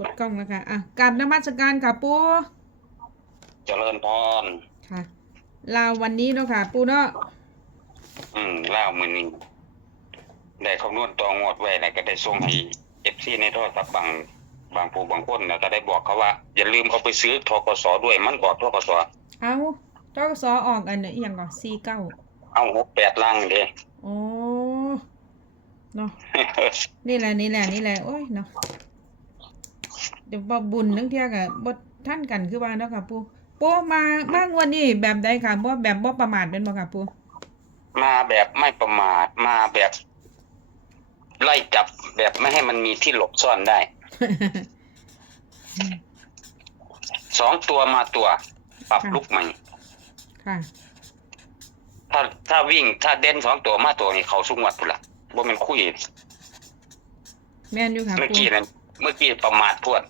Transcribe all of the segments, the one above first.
กดกล้องแล้วค่ะอะกราบนมัสการค่ะปูเจริญพรค่ะลาวันนี้เนาะค่ะ ปูเนาะอืมเล่ามือนี้ได้คำนวณตัวงวดไว้แล้วก็ได้ส่งให้เอฟซีในโทรศัพท์บางบางผู้บางคนแล้วก็ได้บอกเขาว่า อย่าลืมเอาไปซื้อทกสด้วยมันบอกทกสเอาตกสอออกอันไหนอหย่างก่อนสี่เก้าเอาหกแปดล่างเด้ โอ้เนาะนี่แหละนี่แหละนี่แหละโอ้ยเนาะ เดี๋ยวบ่บุญทั้งเที่ยกับบท่านกันคือว่าเนาะค่ะปูปูมามางวันนี้แบบใดค่ะบ่แบบบ่ประมาทเป็นบ่ค่ะปูมาแบบไม่ประมาทมาแบบ ไล่จับแบบไม่ให้มันมีที่หลบซ่อนได้ สองตัวมาตัว ปรับลุกใหม่ค่ะ ถ้าถ้าวิ่งถ้าเด่นสองตัวมาตัวนี่เขาสุงวัดพุ่นละว่ามันคุยแม่นอยู่ค่ะเมื่อปูกี้นั้นเมื่อกี้ประมาทพวด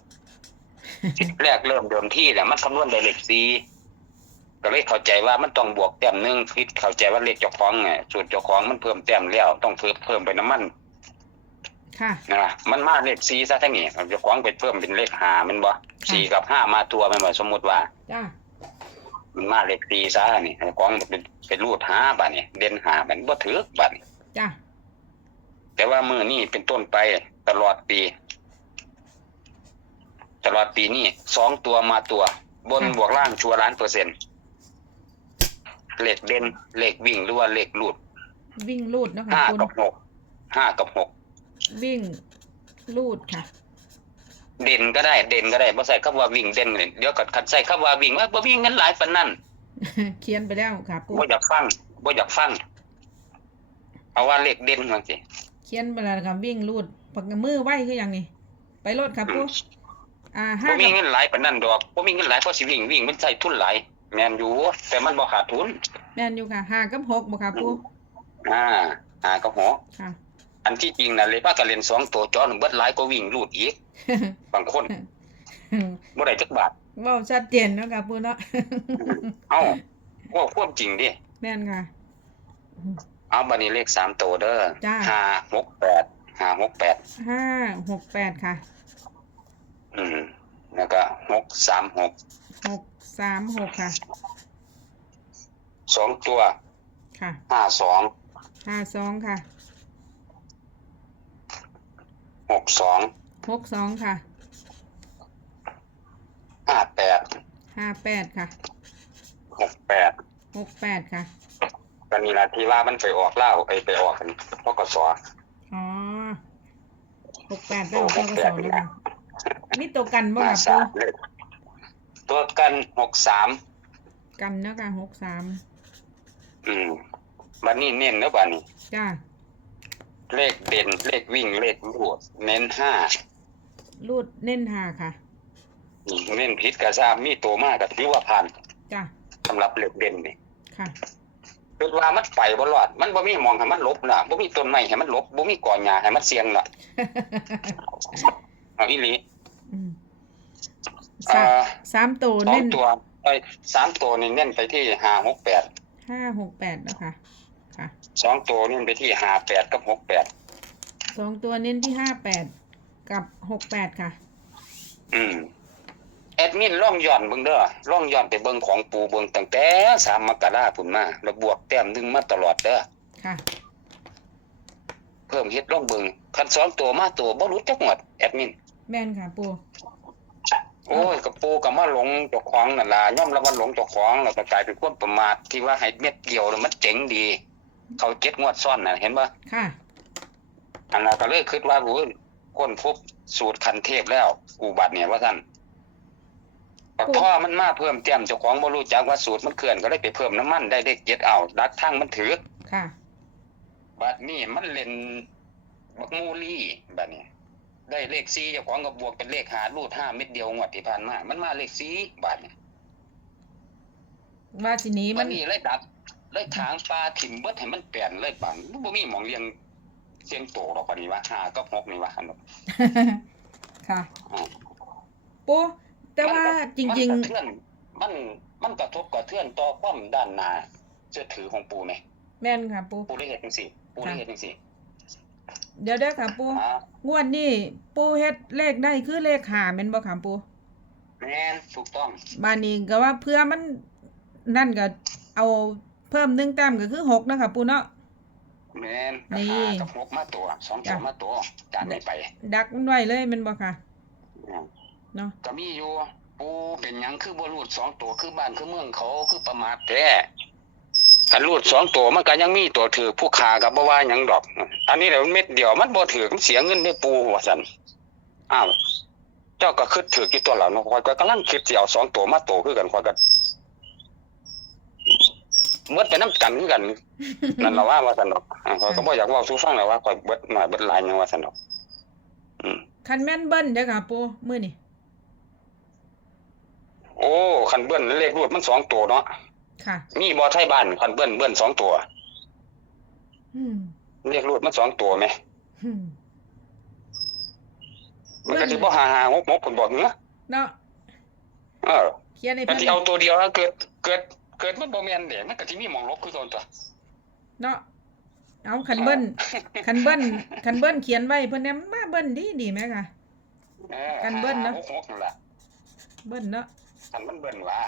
แรกเริ่มเดิมที่เนี่ยมันคำนวณได้เลขสี่ก็เลยเข้าใจว่ามันต้องบวกแต้มหนึ่งคิดเข้าใจว่าเลขเจ้าของไงสูตรเจ้าของมันเพิ่มแต้มแล้ว ต้องเพิ่มเพิ่มไปน้ำมันค่ะนะมันมาเลขสี่ซะทั้งนี้เจ้าของไปเพิ่มเป็นเลขห้ามันบ่สี่กับห้ามาตัวแมันบ่สมมติว่าจ้ามันมาเลขสี่ซะนี่เจ้าของมันเป็นเป็นรูดห้าบาทนี่เด่นห้าบาทบ่ถือบาทนี่จ้าแต่ว่ามือนี่เป็นต้นไปตลอดปี ตลอดปีนี่สองตัวมาตัว บนบวกล่างชัวร์ล้านเปอร์เซ็นต์เลขเด่นเลขวิ่งหรือว่าเลขหลุดวิ่งลูดเนาะค่ะห้าคุณกับหกห้ากับหกวิ่งลูดค่ะ เด่นก็ได้เด่นก็ได้บ่ใส่คำว่าวิ่งเด่นเลยเดี๋ยวกัดขัดใส่คำว่าวิ่งว่าบ่วิ่งกันหลายปานนั้นเขียนไปแล้วค่ะปูบ่อยากฟังบ่อยากฟังเอาว่าเลขเด่นมันสิเขียนไปแล้วค่ะวิ่งลูดปักมือไหวคืออย่างนี้ไปโลดค่ะปู อ่าห้าบ่มีกับเงินหลายปานนั้นดอกบ่มีเงินหลายเพราะสิวิ่งวิ่งมันใช้ทุนหลายแม่นอยู่ แต่มันบ่ขาดทุน แม่นอยู่ค่ะห้ากับหกบ่ค่ะปูอ่าหากับหกค่ะ อันที่จริงน่ะเลยว่าก็เล่นสองตัวจอหนึ่งเบิดหลายก็วิ่งลูดอีกบางคนบ่ได้จักบาทเว้าชัดเจนเนาะค่ะปูเนาะเอ้าว่าความจริงดิแม่นค่ะ เอาบัดนี้เลขสามตัวเด้อจ้า ห้าหกแปดห้าหกแปดห้าหกแปดค่ะ อืม แล้วก็หกสามหกหกสามหกค่ะ สองตัวค่ะห้าสองห้าสองค่ะหกสองหกสองค่ะห้าแปดห้าแปดค่ะหกแปดหกแปดค่ะก็นี่ละที่ว่ามันไปออกเล่าไปไปออกกันพกสอ๋อหกแปดเป็นตัวกระสอบเลยค่ะ มีตัวกันบ่มาค่ะสาปูมเลขตัวกันหกสามกันเนาะค่ะหกสามอืมบัดนี้เน้นเนอะบัดนี้ จ้าเลขเด่น เลขวิ่งเลขรูดเน้นห้ารูดเน้นหาค่ะเน้นพิษกระซามมีตัวมากกับถือว่าผ่านจ้าสำหรับเลขเด่นนี่ค่ะ คือว่ามันไปบ่รอด มันบ่มีหมองให้มันหลบน่ะบ่มีต้นไม้ให้มันหลบบ่มีก่อหญ้าให้มันเสี่ยงน่ะ เอาอีหลีอืมเอ่ สามอสามตัวสองเน้นตัวเอ้ยสามตัวนี่เน้นไปที่ห้าหกแปดห้าหกแปดเนาะค่ะค่ะสองตัวเน้นไปที่ห้าแปดกับหกแปดสองตัวเน้นที่ห้าแปดกับหกแปดค่ะ อืมแอดมินล่องย้อนเบิ่งเด้อล่องย้อนไปเบิ่งของปูเบิ่งตั้งแต่สามมกราพุ่นมาแล้วบวกแต้มหนึงมาตลอดเด้อค่ะ เพิ่มเฮ็ดล่องเบิ่งคันสองตัวมาตัวบ่รู้จักหมดแอดมิน แม่นค่ะปู โอ้ยกับปูกับมาหลงเจ้าของนั่นล่ะย่อมรับว่าหลงเจ้าของแล้วก็กลายเป็นความประมาทที่ว่าให้เม็ดเดียวน่ะมันเจ๋งดี เขาเจ็ดงวดซ้อนน่ะเห็นบ่ค่ะ อันนั้นก็เลยคิดว่าโอ้ยค้นพบสูตรคันเทพแล้วกูบัดเนี่ยว่าซั่นแต่พ่อมันมาเพิ่มเติมเจ้าของบ่รู้จักว่าสูตรมันเคลื่อนก็เลยไปเพิ่มน้ำมันได้เลขเจ็ดเอาดักทางมันถือค่ะ บัดนี้มันเล่นบักมูลี่บัดนี้ ได้เลข4เจ้าของก็บวกเป็นเลขหารูดห้าเม็ดเดียวงวดที่ผ่านมา มันมาเลข4บาดนี้ว่าทีนี้มัมันนนี่เลยดัดเลยถางปลาถิ่มเบิดให้มันเปลี่ยนเลยปันบ่มีหมองเลี้ยงเสียงโตดอกปานนี้ว่าห้ากับหกนี่ว่าอันนั้นค่ะ อืม ปูแต่ว่าจริง มันกะเทือนมันมันกระทบกระเทือนต่อความด้านหน้าเชื่อถือของปูไหมๆ แม่นค่ะปู ปูได้เฮ็ดจังซี่ปูได้เฮ็ดจังซี่ เดี๋ยวเด้อค่ะปูอ่างวดนี้ปูเฮ็ดเลขได้คือเลขหาแม่นบ่ค่ะปูแม่นถูกต้องบานนี้ก็ว่าเพื่อมันนั่นก็เอาเพิ่มหนึ่งแต้มก็คือหกเนาะค่ะปูเนาะแม่นนี่หากับหกมาตัวสองตัวจ้ะมาตัวจากนี้ไป ดักมันไว้เลยแม่นบ่ค่ะอืมเนาะก็มีอยู่ปูเป็นหยังคือบ่รูดสองตัวคือบ้านคือเมืองเขาคือประมาทแท้ คันรูดสองตัวมันก็ยังมีตัวถือผู้ขาก็บ่ว่าหยังดอก อันนี้แหละมันเม็ดเดียวมันบ่ถือมันเสียเงินได้ปูว่าซั่นอ้าวเจ้าก็คิดถือกี่ตัวแล้วเนาะข้อยก็กำลังคิดสิเอาสองตัวมาโตคือกันข้อยก็เบิดไปนํกันคือกันนั่นล่ะว่าว่าซั่นดอกอ่าข้อยก็บ่อยากเว้าสู่ฟังแล้วว่าข้อยเบิดน้อยเบิดหลายหยังว่าซั่นดอก อืม คันแม่นเบิ้ลเด้อค่ะปูมื้อนี้โอ้คันเบิ้ลเลขรูดมันสองตัวเนาะ ค่ะ มีบอไทยบ้านคันเบิ้ลเบิ้ลสองตัว อืมเลขรูดมันสองตัวไหม อืมมันก็สิบ่หาหาหกหกผลบอกเนื้อเนาะเออเขียนให้ก็เพิ่นสิเอาตัวเดียวแล้วเกิดเกิดเกิดมันบ่แม่นเด้มันก็สิมีหมองลบคือตัวตัว เนาะเอาคันเบิ้ลคันเบิ้ลคันเบิ้ลเขียนไว้เพิ่นเนี่ยมันมาเบิ้ลดีดีไหมค่ะ เออกันเบิ้ลเนอะหกหกนั่นล่ะเบิ้ลเนาะคันมันเบิ้ลว่า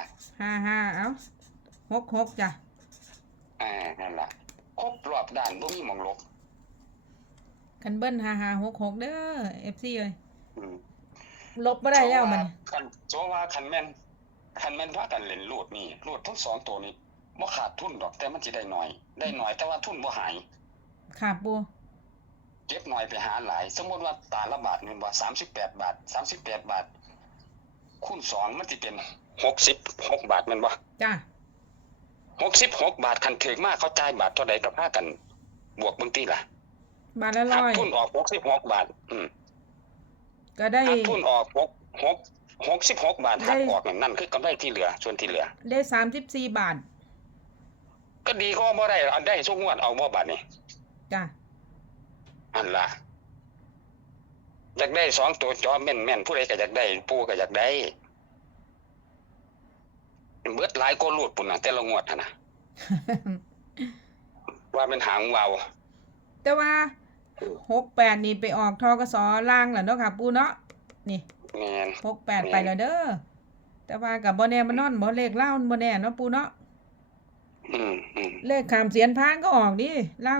ห้าห้าเอา หกหกจ้ะเออนั่นล่ะครบรอบด้านบ่มีหมองลบคันเบิ้ลห้าห้าหกหกเด้อ FC เอ้ยอืม ลบบ่ได้แล้วมัน คันโจว่าคันแม่นคันแม่นพากันเล่นรูดนี่รูดทั้งสองตัวนี้บ่ขาดทุนดอกแต่มันสิได้น้อย ได้น้อยแต่ว่าทุนบ่หายค่ะปู เก็บหน่อยไปหาหลาย สมมติว่าตาละบาทนี่ว่าสามสิบแปดบาทสามสิบแปดบาทคูณสองมันจะเป็นหกสิบหกบาทแมันบ่จ้ะ หกสิบหกบาทคันถึงมากเขาจ่ายบาทเท่าใดกับพากัน บวกเบางทีล่ะบาทละหัร้กอยทุนออกหกสิบหกบาท อืมก็ได้ หักทุนออกหกหกหกสิบหกบาทหักได้ ออกนั่นนั่นคือกำไรที่เหลือ ส่วนที่เหลือ ได้สามสิบสี่บาทก็ดีก็บ่ได้อันได้ช่วงงวดเอาบ่บาทนี่จ้ะอันล่ะอยากได้สองตัวจอแม่นแม่นผู้ใดก็อยากได้ ปู่ก็อยากได้ เบิดหลายก็รูดปุ่นน่ะแต่ละงวดหั่นน่ะว่าเป็นหางวาวแต่ว่าหกแปดนี่ไปออกทกสล่างแล้วเนาะค่ะ ปูเนาะนี่แม่นหกแปดไปแล้วเด้อแต่ว่ากับบ่แน่มันนอนบ่เลขเล่ามันบ่แน่เนาะปูเนาะอืมอืมเลขขามเสียนพานก็ออกดิเล่า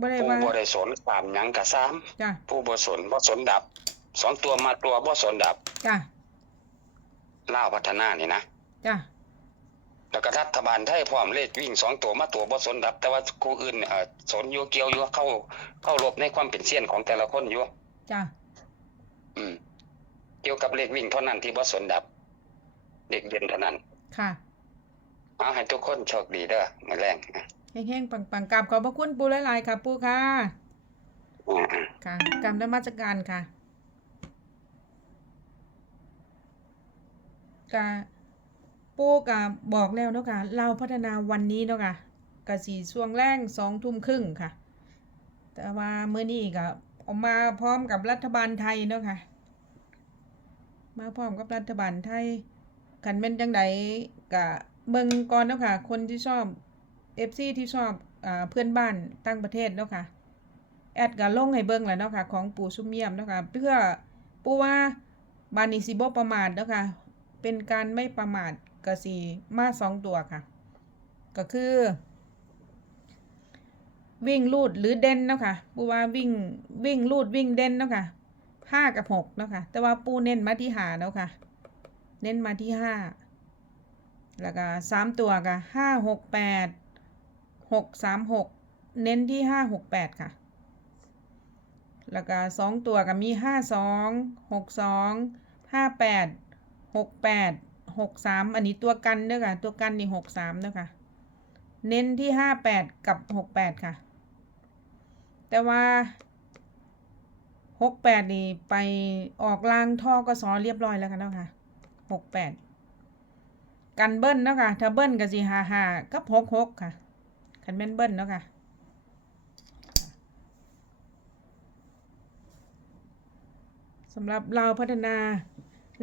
บ่ได้ผู้ว่าบ่ได้สนตามหยังกะซ้ำจ้ะผู้บ่สนบ่สนดับสองตัวมาตัวบ่สนดับจ้ะลาวพัฒนานี่นะ จ้ะแล้วก็รัฐบาลไทยพร้อมเลขวิ่งสองตัวมาตัวบ่สนดับ แต่ว่าคู่อื่นเนี่ยเอ่อสนอยู่เกี่ยวอยู่เข้าเข้ารบในความเป็นเสี้ยนของแต่ละคนอยู่จ้ะอืม เกี่ยวกับเลขวิ่งเท่านั้นที่บ่สนดับเด็กเด่นเท่านั้นค่ะเอาให้ทุกคนโชคดีเด้อมื้อแรงอะแห้งๆปังๆกราบขอบพระคุณปูหลายๆค่ะปูค่ะอ่าค่ะกรรมนมัสการค่ะกะ ปูกะบอกแล้วเนาะค่ะเราพัฒนาวันนี้เนาะค่ะกะสีช่วงแรงสองทุ่มครึ่งค่ะ แต่ว่าเมื่อนี้ก็ออกมาพร้อมกับรัฐบาลไทยเนาะค่ะ มาพร้อมกับรัฐบาลไทยขันเป็นจังใดกะเบิงก่อนเนาะค่ะ คนที่ชอบ FC ที่ชอบอเพื่อนบ้านตั้งประเทศเนาะค่ะแอดก็ลงให้เบิงแล้วเนาะค่ะ ของปู่ซุมเยี่ยมเนาะค่ะเพื่อปู่ว่าบานนี้สิบประมาทเนาะค่ะเป็นการไม่ประมาท ก็สิมาสองตัวค่ะ ก็คือ วิ่งลูดหรือเด่นเนาะค่ะปู่ว่าวิ่งวิ่งลูดวิ่งเด่นเนาะค่ะห้ากับหกเนาะค่ะ แต่ว่าปู่เน้นมาที่หาเนาะค่ะ เน้นมาที่ห้าแล้วก็สามตัวก็ห้าหกแปดหกสามหกเน้นที่ห้าหกแปดค่ะ แล้วก็สองตัวก็มีห้าสองหกสองห้าแปดหกแปด หกสามอันนี้ตัวกันเด้อค่ะ ตัวกันนี่หกสามเด้อค่ะ เน้นที่ห้าแปดกับหกแปดค่ะ แต่ว่าหกแปดนี่ไปออกล่างท่อกสอเรียบร้อยแล้วกันเนาะค่ะหกแปดกันเบิ้ลเนาะค่ะ ถ้าเบิ้ลก็สิห้าห้ากับหกหกค่ะคันแม่นเบิ้ลเนาะค่ะสำหรับเราพัฒนา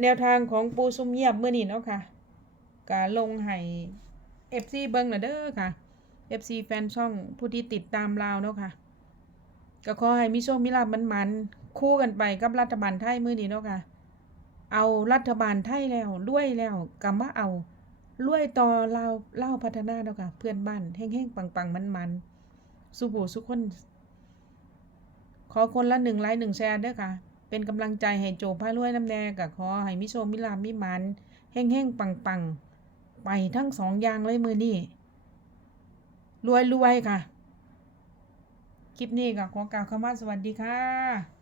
แนวทางของปูซุมเงียบเมื่อนี้เนาะค่ะกาลงให้ FC เบิ้งนะเด้อค่ะ FC แฟนช่องผู้ที่ติดตามเราเนาะค่ะก็ขอให้มีโชคมีลาภมันๆคู่กันไปกับรัฐบาลไทยมื้อนี้เนาะค่ะ เอารัฐบาลไทยแล้วรวยแล้วก็มาเอารวยต่อลาวลาพัฒนาเนาะค่ะ เพื่อนบ้านแห้งๆปังๆมันๆสุผู้สุคน ขอคนละหนึ่งไลค์หนึ่งแชร์เด้อค่ะ เป็นกำลังใจให้โจพารวยน้ำแดงกับขอให้มิโชมิลามิมันแห้งๆปังๆไปทั้งสองอย่างเลยมือนี่รวยๆค่ะ คลิปนี้ก็ขอกล่าวคำว่าสวัสดีค่ะ